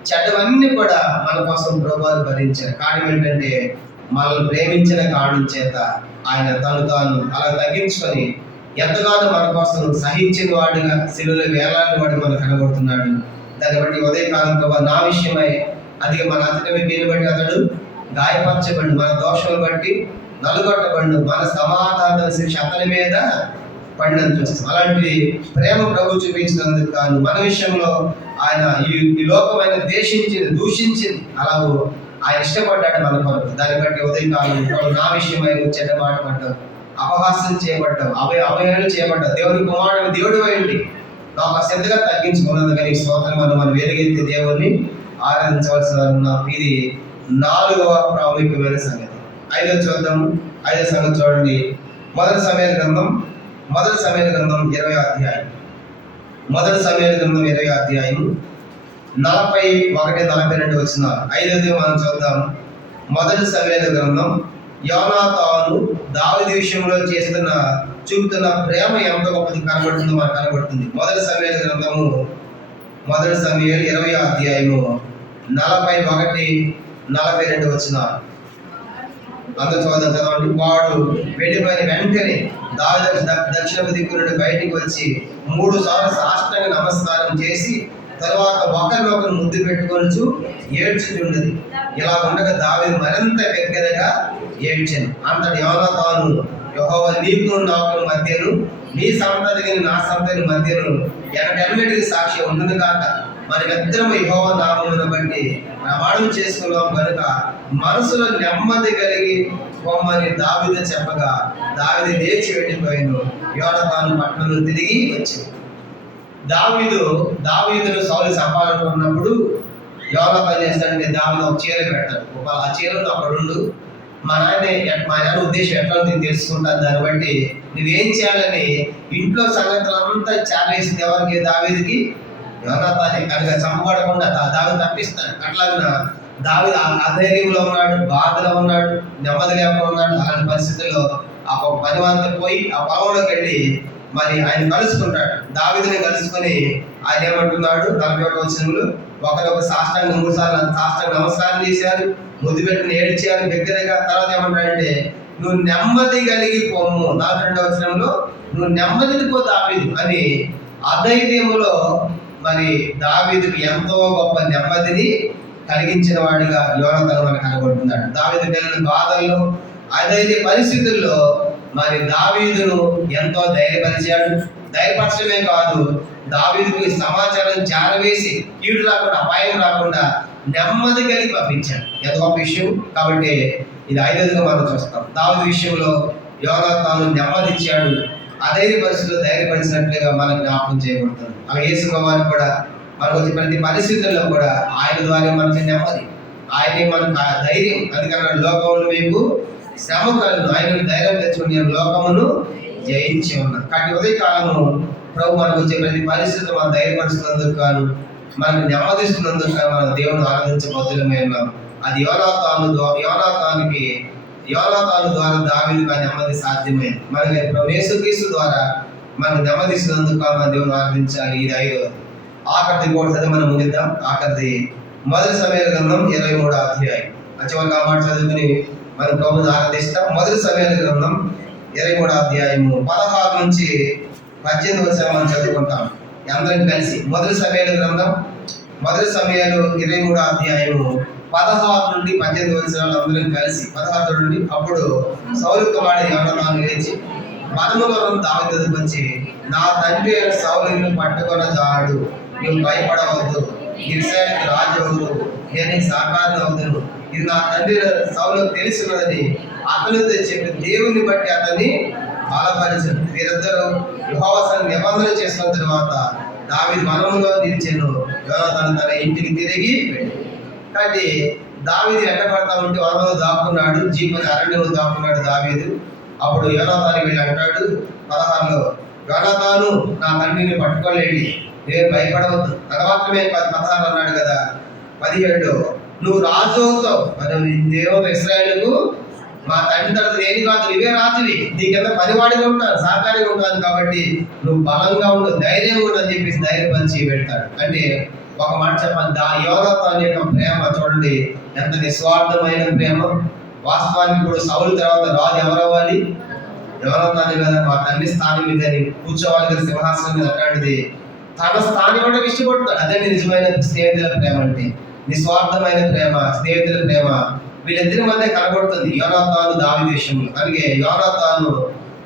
చెడ్డవన్నీ కూడా మన కోసం ప్రభువారు భరించారు. కారణం ఏంటంటే మనల్ని ప్రేమించిన కారణం చేత ఆయన తాను అలా తగ్గించుకొని ఎంతగానో మన కోసం సహించిన వాడుగా శిలువలో వేలాడిన వాడు మనకు కనబడుతున్నాడు. దాన్ని బట్టి ఉదయకాలం ప్రభావ నా విషయమై అదిగా మన అతని బట్టి అతడు గాయపరచబడి మన దోషాలు బట్టి నలుగొట్టబడి మన సమాధాన శిక్ష అతని మీద పడినని చూస్తాం. అలాంటి ప్రేమ ప్రభు చూపించినందుకు కాను మన విషయంలో ఆయన ఈ లోకమైన దూషించింది అలాగూ ఆయన ఇష్టపడ్డాడు మన కొరకు. దాన్ని బట్టి ఉదయకాలం నా విషయమై చెడ్డ మాట పడ్డావు, అపహాస్యం చేయబడ్డావు, అభయాలు చేయబడ్డావు, దేవుని కుమారుడు దేవుడు అయింది నాకు అసెంతగా తగ్గించుకున్నది. కానీ స్తోత్రం మనం వేదికెత్తి దేవుణ్ణి ఆరాధించవలసిన ఇది 4వ ప్రాముఖ్యమైన సంగతి. 5వ చూద్దాము. 5వ సంగతి చూడండి. మొదటి సమయాల గ్రంథం 20వ అధ్యాయం. మొదటి సమయాల గ్రంథం 20వ అధ్యాయం 41-42 వచనాలు. 5వది మనం చూద్దాం. మొదటి సమయాల గ్రంథం యోనాతాను దావీదు విషయంలో చూపుతున్న ప్రేమ ఎంత గొప్పది మనకు కనబడుతుంది. మొదటి సమయాల గ్రంథము మొదటి సమయాలు 20వ అధ్యాయము 41-42 వచనాలు. అందరూ చదవండి. వాడు వెళ్ళిపోయిన వెంటనే దావీదు దక్షిణపు దిక్కు నుండి బయటికి వచ్చి 3 సార్లు సాష్టాంగ నమస్కారం చేసి తర్వాత ఒకరినొకరు ముద్దు పెట్టుకొనుచు ఏడ్చుచున్నది. ఇలా ఉండగా దావీదు మరింత బిగ్గరగా ఏడ్చెను. అంతటి యోనాతాను యెహోవా నీకు నాకు మధ్యను నీ సంతతికి నా సంతతి మధ్యను ఎన్నటికి సాక్షి ఉండును గాక. మనమిద్దరము యెహోవా నామమును బట్టి ప్రమాణం చేసుకున్నాం కనుక మనసులో నెమ్మది కలిగి పొమ్మని దావీదు చెప్పగా దావీదు లేచి వెళ్ళిపోయాను. యోనాతాను పట్టణం తిరిగి వచ్చింది. దావీదును సౌలు చంపాలనుకున్నప్పుడు యోనాతాను చేస్తాడంటే దావీదు ఒక చీర పెడతాడు. ఆ చీరను అక్కడుండు, మా నాయన ఉద్దేశం ఎట్లా తెలుసుకుంటాను, దాన్ని బట్టి నువ్వేం చేయాలని ఇంట్లో సంగతులంతా చేరవేసింది. ఎవరికి? దావీదుకి. యోనాతాను కనుక చంపబడకుండా దావీదు తప్పిస్తాడు. అట్లాగా దావీదు అధైర్యంలో ఉన్నాడు, బాధలో ఉన్నాడు, నెమ్మది లేకుండా ఉన్నాడు. అలాంటి పరిస్థితుల్లో ఆ పనివంతా పోయి ఆ పొలంలోకి వెళ్ళి మరి ఆయన కలుసుకుంటాడు. దావీదుని కలుసుకొని ఆయన ఏమంటున్నాడు? 41వ వచనంలో ఒకరొక సాష్టాంగ 3 సార్లు సాష్టాంగ నమస్కారం చేశారు, ముద్దు పెట్టుకుని ఏడ్చారు బిగ్గరగా. తర్వాత ఏమంటాడంటే నువ్వు నెమ్మది కలిగి పొమ్ము. 42వ వచనంలో నువ్వు నెమ్మదిని పో దావీదు అని అధైర్యములో మరి దావీదుకి ఎంతో గొప్ప నెమ్మదిని కలిగించిన వాడిగా యోనాతాను మనకు కనబడుతున్నాడు. దావీదు కలిగిన బాధల్లో అధైర్య పరిస్థితుల్లో మరి దావీదును ఎంతో ధైర్యపరిచాడు. ధైర్యపరచడమే కాదు, దావీదుకు సమాచారం చేరవేసి కీడు రాకుండా అపాయం రాకుండా నెమ్మది కలిగి పంపించాడు. ఎంత గొప్ప విషయం. కాబట్టి ఇది 5వదిగా మనం చూస్తాం. దావీదు విషయంలో యోనాతాను నెమ్మదిచ్చాడు. అధైర్య పరిస్థితుల్లో ధైర్యపరిచినట్లుగా మనకు జ్ఞాపకం చేయబడుతుంది. అలా యేసు వారికి కూడా మనకు వచ్చే ప్రతి పరిస్థితుల్లో కూడా ఆయన ద్వారా మనకి నెమ్మది, ఆయనే మనకు ధైర్యం. అందుకని లోకంలో మీకు శ్రమ కలుగు, ఆయన ధైర్యం తెచ్చుకుని నేను లోకమును జయించి ఉన్నాను. కాబట్టి ఉదయకాలము ప్రభు మనకు వచ్చే ప్రతి పరిస్థితులు మనం ధైర్యపరుస్తున్నందుకు కాను, మనకు నెమ్మదిస్తున్నందుకు కాను మనం దేవుని ఆరాధించబోతులమే ఉన్నాం. అది యోనాతాను ద్వారా దావీదుకు ఆ నెమ్మది సాధ్యమే. మనకి ప్రభు యేసుక్రీస్తు ద్వారా మనకు నెమ్మదిస్తున్నందుకు మన దేవుని ఆరాధించాలి. ఇది 5వది. ఆఖరిది కూడా చదివి మనం ముగిద్దాం. ఆఖరిది మొదటి సమయాల గ్రంథం 23వ అధ్యాయం. చివరికి ఆ మాట చదువుకుని మనం ప్రభుని ఆరాధిస్తాం. మొదటి సమయాల గ్రంథం 23వ అధ్యాయము 16-18 వచనం మనం చదువుకుంటాం అందరం కలిసి. మొదటి సమయాల గ్రంథం 23వ అధ్యాయము 16-18 వచనాలు అందరం కలిసి. 16 నుండి అప్పుడు సౌలు కుమారుడు యోనాతాను లేచి బలముగా దావీదు దగ్గరికి వచ్చి నా తండ్రి అయిన సౌలును పట్టుకొన జాడు, నువ్వు భయపడవద్దు, ఇశ్రాయేలుకు రాజు అవుదు, నేను నీకు సహకారం అవుతాను, ఇది నా తండ్రి సౌలుకు తెలిసినదని అతనితో చెప్పి దేవుని బట్టి అతన్ని బలపరిచాడు. వీరిద్దరూ యెహోవా నిబంధన చేసిన తర్వాత దావీదు వనములో నిలిచెను. యోనాతాను తన ఇంటికి తిరిగి వెళ్ళాడు. కాబట్టి దావీదు ఎట్టబడతా ఉంటే వనంలో దాక్కున్నాడు, జీవన అరణ్యంలో దాక్కున్నాడు దావీదు. అప్పుడు యోనాతాను వీళ్ళు అంటాడు 16లో, యోనాతాను నా తండ్రిని పట్టుకోలేండి, నేను భయపడవద్దు. అది మాత్రమే 16 అన్నాడు కదా. 17లో నువ్వు రాజు అవుతావు, దేవుడు ఇశ్రాయేలుకు మా తండ్రి తర్వాత నేను కాదు, నువ్వే రాజువి, నీ కింద పనివాడిగా ఉంటాను, సహకారిగా ఉంటాను, కాబట్టి నువ్వు బలంగా ఉండు, ధైర్యంగా ఉండు అని చెప్పేసి ధైర్యపరిచి పెడతాడు. అంటే ఒక మాట చెప్పాలి, యోనాతాను యొక్క ప్రేమ చూడండి ఎంత నిస్వార్థమైన ప్రేమ. వాస్తవానికి ఇప్పుడు సౌలు తర్వాత రాజు ఎవరవ్వాలి? యోనాతాను కదా. మా తండ్రి స్థానం మీద కూర్చోవాలి కదా సింహాసనం మీద. అట్లాంటిది తన స్థానం ఇవ్వడానికి ఇష్టపడతాడు. అదే నిజమైన స్నేహితుల ప్రేమ అంటే. నిస్వార్థమైన ప్రేమ, స్నేహితుల ప్రేమ వీళ్ళిద్దరి మధ్య కనబడుతుంది యోనాతాను దావీదు విషయంలో. అందుకే యోనాతాను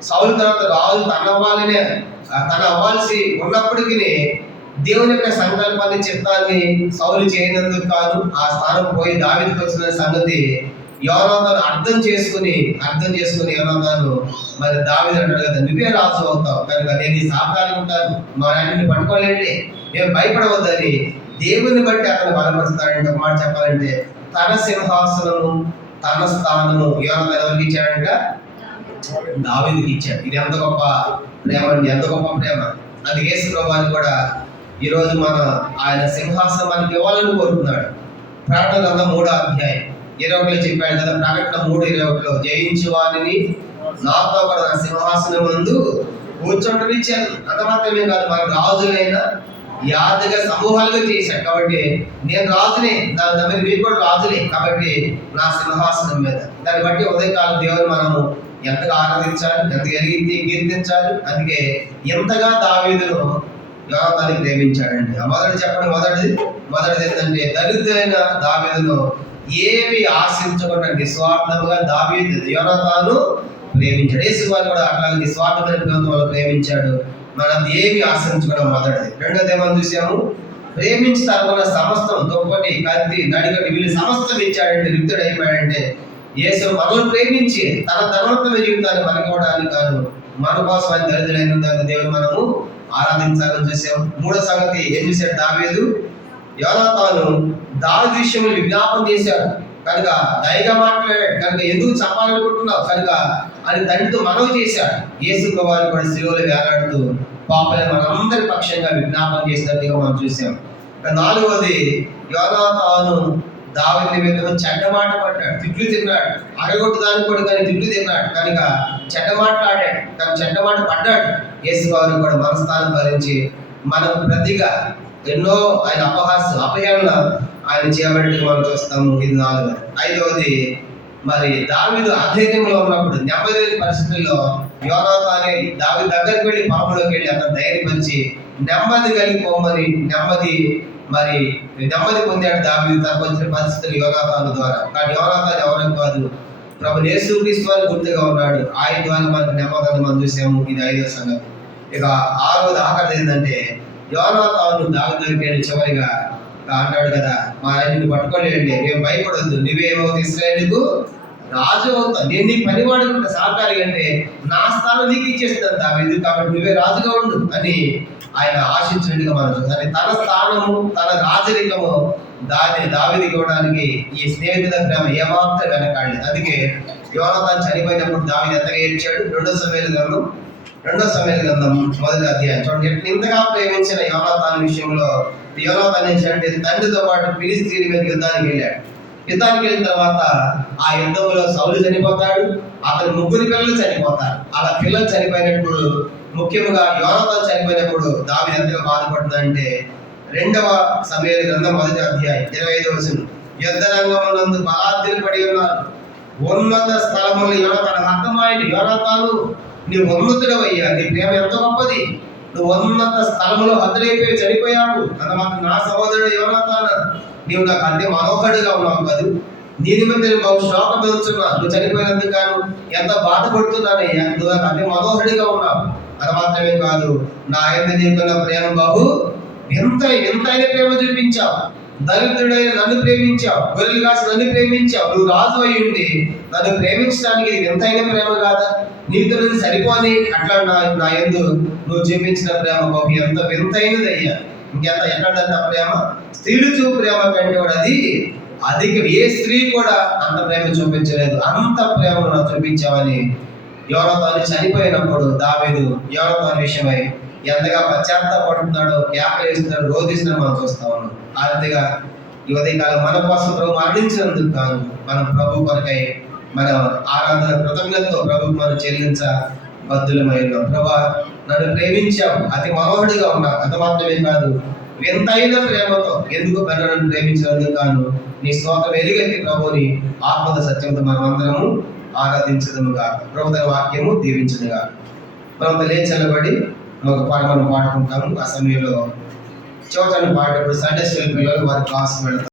సౌలు తర్వాత రాజు తన అవ్వాల్సి ఉన్నప్పటికీ దేవుని యొక్క సంకల్పాన్ని చిత్తాన్ని సౌలు చేయనందుకు కాదు ఆ స్థానం పోయి దావీదుకు వచ్చిన సంగతి యోనాతాను అర్థం చేసుకుని యోనాతాను మరి దావీదు అంటాడు కదా, నువ్వే రాజు అవుతావు కనుక నేను ఈ సాకారంగా ఉంటాను, మా నాయన్ని పట్టుకోలేండి, నేను భయపడవద్దని దేవుని బట్టి అతను బలపరుస్తాడంటే. ఒక మాట చెప్పాలంటే తన సింహాసనము తన స్థానము యోనాతాను ఎవరికి ఇచ్చాడంట? దావీదుకి ఇచ్చాడు. ఇది ఎంత గొప్ప ప్రేమ అండి, ఎంత గొప్ప ప్రేమ. అది యేసు ప్రభువుని కూడా ఈరోజు ఆయన సింహాసనం మనకి ఇవ్వాలని కోరుతున్నాడు. ప్రకటన గ్రంథం 3:21 చెప్పాడు కదా, ప్రకటన 3:21 జయించు వారిని నాతో కూడా నా సింహాసనం ముందు కూర్చోటనిచ్చాను. అంత మాత్రమే కాదు, మన రాజులైన యాదగా సమూహాలుగా చేశాడు. కాబట్టి నేను రాజునే, మీరు కూడా రాజులే, కాబట్టి నా సింహాసనం మీద. దాన్ని బట్టి ఉదయకాలం దేవుని మనము ఎంతగా ఆరాధించాలి, ఎంతగా కీర్తించాలి. అందుకే ఎంతగా దావీదును యోనాతాను ప్రేమించాడండి. మొదటిది ఏంటంటే దరిద్రైన దావీదును ఏమి ఆశించకుండా నిస్వార్థముగా యోనాతాను ప్రేమించాడు. యేసు వారు కూడా అట్లాగే నిస్వార్థమైన ప్రేమించాడు. మనం ఏమి ఆశించుకోవడం మొదటిది. రెండోది ఏమని చూసాము, ప్రేమించి తనకున్న సమస్తం దుప్పటి కత్తి నడిగట్టి వీళ్ళు సమస్తం ఇచ్చాడంటే, రిక్తుడైపోయాడంటే యేసు మనల్ని ప్రేమించి తన ధనవంతమైన జీవితాన్ని మనకివ్వడానికి కాదు, మన కోసం ఆయన దరిద్రులైన దేవుని మనము ఆరాధించాలని చూసాం. మూడో సంగతి ఏం చేశాడు దావీదు, యోనాతాను దావీదు విషయంలో విజ్ఞాపన చేశాడు కనుక దయగా మాట్లాడాడు కనుక ఎందుకు చెప్పాలనుకుంటున్నావు కనుక అని తండ్రితో మనవి చేశాడు. యేసు ప్రభువుని కూడా శిలువలో వేలాడుతూ పాపలైన మనందరి పక్షంగా విజ్ఞాపన చేసినట్టుగా మనం చూసాం. నాలుగవది యోనాతాను దావీదు నిమిత్తం చెడ్డ మాట పడ్డాడు, తిట్లు తిన్నాడు, అడగొట్టు దానికి కూడా కానీ తిట్లు తిన్నాడు కనుక చెడ్డ మాట్లాడాడు, కానీ చెడ్డ మాట పడ్డాడు. యేసు ప్రభువుని కూడా మనస్థానం భరించి మనకు ప్రతిగా ఎన్నో ఆయన అపహేళన ఆయన చేయబడి మనం చూస్తాము. ఇది నాలుగవది. ఐదవది మరి దావీదు అధైర్యంలో ఉన్నప్పుడు నెమ్మది పరిస్థితుల్లో యోనాతాను దావీదు దగ్గరికి వెళ్ళి పాపంలోకి వెళ్ళి అతను ధైర్యపరిచి నెమ్మది కలిగిపోమని నెమ్మది పొందాడు దావీదు తనకు వచ్చిన పరిస్థితులు యోనాతాను ద్వారా. కానీ యోనాతాను ఎవరో కాదు, ప్రభు యేసుక్రీస్తు వారి గుర్తుగా ఉన్నాడు. ఆయన ద్వారా మనకు నెమ్మదిని మనం చూసాము. ఇది ఐదవ సంగతి. ఇక ఆరవది ఆఖరిది ఏంటంటే యోనాతాను దావీదు దగ్గరికి వెళ్ళి చివరిగా అంటాడు కదా, మా ఆయన్ని పట్టుకోలేండి, మేము భయపడొద్దు, నువ్వేమవుతుంది ఇశ్రాయేలుకు రాజు అవుతావు, నేను నీకు పనివాడు ఉంటా సహకారి అంటే నా స్థానం నీకు ఇచ్చేస్తాను దావీదు, కాబట్టి నువ్వే రాజుగా ఉండు అని ఆయన ఆశించినట్టుగా మనం చూస్తాం. తన స్థానము తన రాజరికము దావీదుకి ఇవ్వడానికి ఈ స్నేహితుల ప్రేమ ఏమాత్రం వెనకాడలేదు. అందుకే యోనాతాను చనిపోయినప్పుడు దావీదు ఎంతగా ఏడ్చాడు. రెండో సమయాల గ్రంథం 1వ అధ్యాయం చూడండి. ఇంతగా ప్రేమించిన యోనాతాను విషయంలో యోనాతాను ఏంటంటే తండ్రితో పాటు ఫిలిష్తీయుల మీద యుద్ధానికి వెళ్ళిన తర్వాత ఆ యుద్ధంలో సౌలు చనిపోతాడు, అతని 3 పిల్లలు చనిపోతారు. అలా పిల్లలు చనిపోయినప్పుడు ముఖ్యంగా యోనాతాను చనిపోయినప్పుడు దావీదు ఎంతగా బాధపడుతుందంటే 2వ సమూయేలు గ్రంథం 1వ అధ్యాయం 25వ వచనం, యుద్ధ రంగమునందు బలాద్యులు పడి ఉన్నారు, ఉన్నత స్థలములు యోనాతాను హతమాయన యోనాతాను నీవు ఉన్నతుడు అయ్యా, నీ ప్రేమ ఎంత గొప్పది, నువ్వు ఉన్నత స్థలములో హతులైపోయి చనిపోయావు. అంత మాత్రం నా సహోదరుడు యోనాతాను నీవు నాకు అంటే మనోహరుడుగా ఉన్నావు కాదు, నీ నిమిత్తం బహు శోకం పెంచున్నా, నువ్వు చనిపోయినందుకు కాను ఎంత బాధపడుతున్నానయ్యా, నువ్వు నాకు అంటే మనోహరుడిగా ఉన్నావు. అది మాత్రమే కాదు, నా ఆయన నీకున్న ప్రేమ బహు వింతైన ప్రేమ చూపించావు, దరిద్రుడైన నన్ను ప్రేమించావు, గొర్రెలు కాసి నన్ను ప్రేమించావు, నువ్వు రాజు అయి ఉండి నన్ను ప్రేమించడానికి ఇది వింతైన ప్రేమ కాదా, నీతో సరిపోని అట్లా నా యందు నువ్వు చూపించిన ప్రేమ బాబు ఎంత వింతైనది అయ్యా. ఇంకెంత ఎక్కడంత ప్రేమ, స్త్రీలు చూపు ప్రేమ కంటే కూడా అది ఏ స్త్రీ కూడా అంత ప్రేమ చూపించలేదు, అంత ప్రేమను నాకు చూపించావని యోనాతాను చనిపోయినప్పుడు దావీదు యోనాతాను విషయమై ఎంతగా పశ్చాత్తాపడుతున్నాడో, కేకలు వేస్తున్నాడు, రోధిస్తున్నాడు మనం చూస్తా ఉన్నాం. ఆ విధంగా ఈ ఉదయకాలం మన కోసం ప్రభు మరణించినందుకు కాదు, మనం ప్రభు కొరకై మన ఆరాధన కృతజ్ఞతతో ప్రభుకు మనం చెల్లించబద్ధులమై ఉన్నాం. ప్రభా నన్ను ప్రేమించావు, అతి మనోహరుడిగా ఉన్నావు, అంత మాత్రమే కాదు వింతైన ప్రేమతో ఎందుకు నన్ను ప్రేమించినందుకు కాను నీ స్తోత్రం ఎలుగెత్తి ప్రభుని ఆత్మద సత్యంతో మనం అందరము ఆరాధించదుముగా. ప్రభు తన వాక్యము దీవించదుగా. మనం లేచలబడి ఒక పాట మనం పాడుకుంటాము. ఆ సమయంలో చోటను పాడేటప్పుడు సండే స్కూల్ పిల్లలు వారి క్లాస్ పెడతారు.